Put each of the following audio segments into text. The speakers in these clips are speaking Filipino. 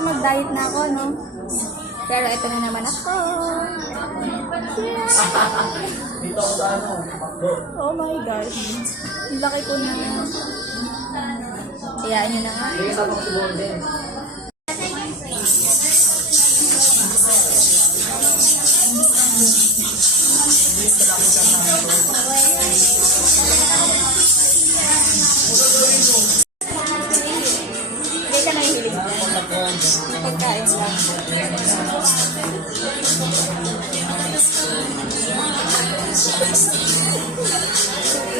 Mag-diet na ako, no? Pero ito na naman ako. Yeah. Dito ako sa ano? Oh my gosh. Laki ko na. Kayaan nyo na nga. Hindi sa mga siguro din. Hindi ka nahihilig dyan. Pagkain lang.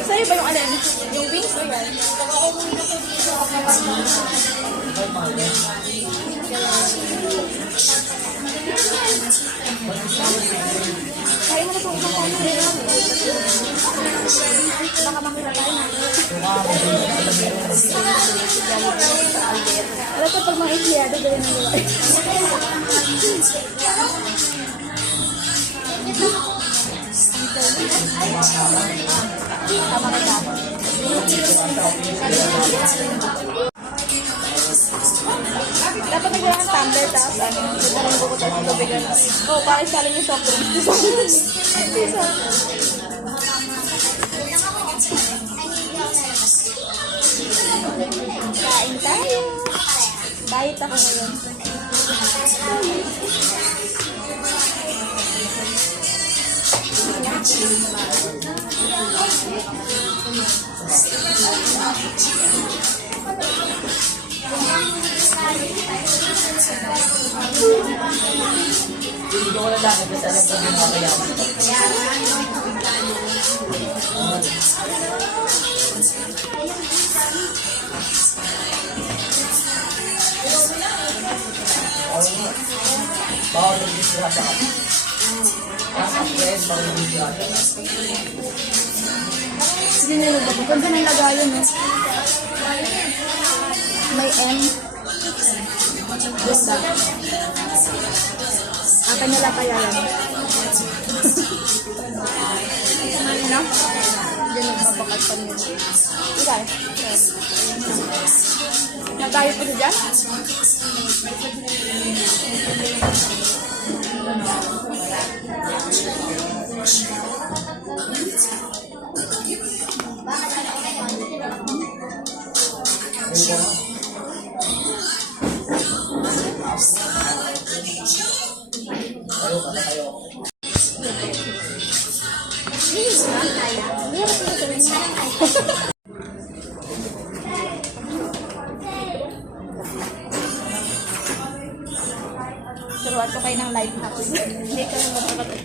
Sa'yo ba yung alin? Yung wings o yan? Kaya mo na kung kumakain na rin. Baka makita tayo na. Alam ko pag mga ikliyado, gawin ang gawa. Tama ka dapat. Dapat nagawin ng tumbler, tapos ano, nagawin ko tapos mabigan. Oo, para isalan yung soft drinks. Kain tayo. Diet ako ngayon. Hindi ko lang lakad kasi alam ko yung mga kayaman. Bawal yung disgrasya ka. Ang friend, bawal yung disgrasya. Hindi nyo ba? Ganda ng lagayan, no? May M. Ganda. Akin nila kaya yan. Ano? Hindi nyo mapakagpan nyo. Ikaw? Nagayo po siya dyan? Turuan ko kayo ng life hacks. Hindi ka lang magpapagod.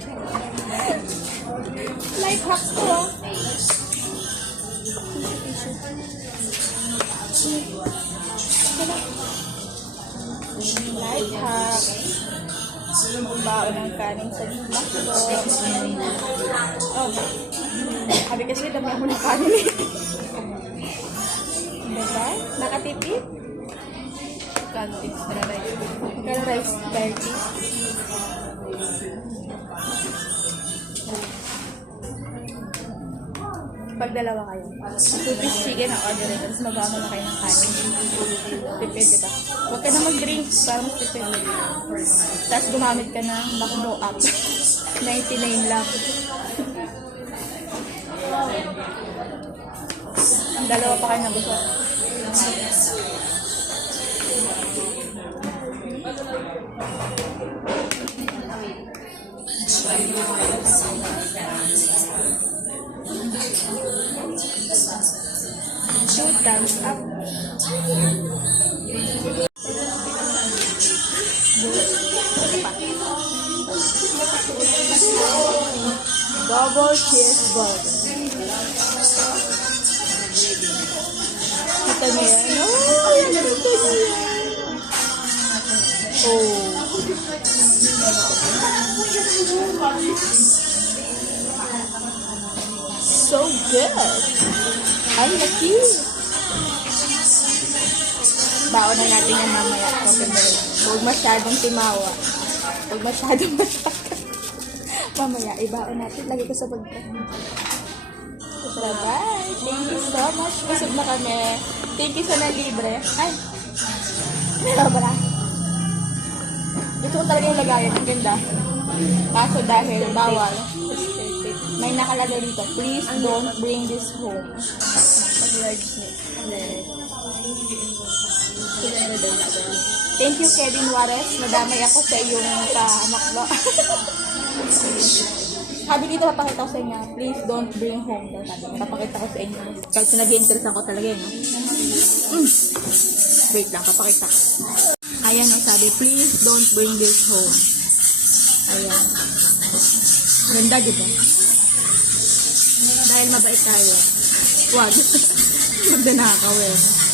Life hacks ko. Life hacks. Baon ng kanin sa makro. Oh. Sabi kasi dami ako ng kanin. Diba? Nakatipid? Kano extra rice? Kano rice 30? Pag dalawa kayo. 2-piece chicken ang order rin. Tapos mag-amo na kayo ng kanin. Tipid, diba? Huwag ka na mag-drink para mas tipid. Tapos gumamit ka ng McDo app. 99 lang. Dalawa pa kayo nabusok. Two thumbs up. Double cheeseburger. Kita niyo yan? Oh! So good! Ay, laki! Baon na natin yan mamaya. Huwag masyadong timawa. Huwag masyadong mataka. Mamaya, ibaon natin. Lagi ko sa pagka. Bye-bye. Thank you so much. Busog na kami. Thank you sa nalibre. Ay! Meron ba na? Gusto ko talaga yung lagayan. Ang ganda. Kaso dahil bawal, may nakalagay dito, please don't bring this home. Thank you, Kevin Juarez. Nadamay ako sa iyong kamaklo. Sabi dito, papakita ko sa inyo, please don't bring home. Sabi, papakita ko sa inyo. Kahit nag-i-interesan ko talaga yun. Wait lang, papakita ko. Ayan o, sabi, please don't bring this home. Ayan. Ganda, di ba? Dahil mabait tayo. Wag. Magdanakaw eh.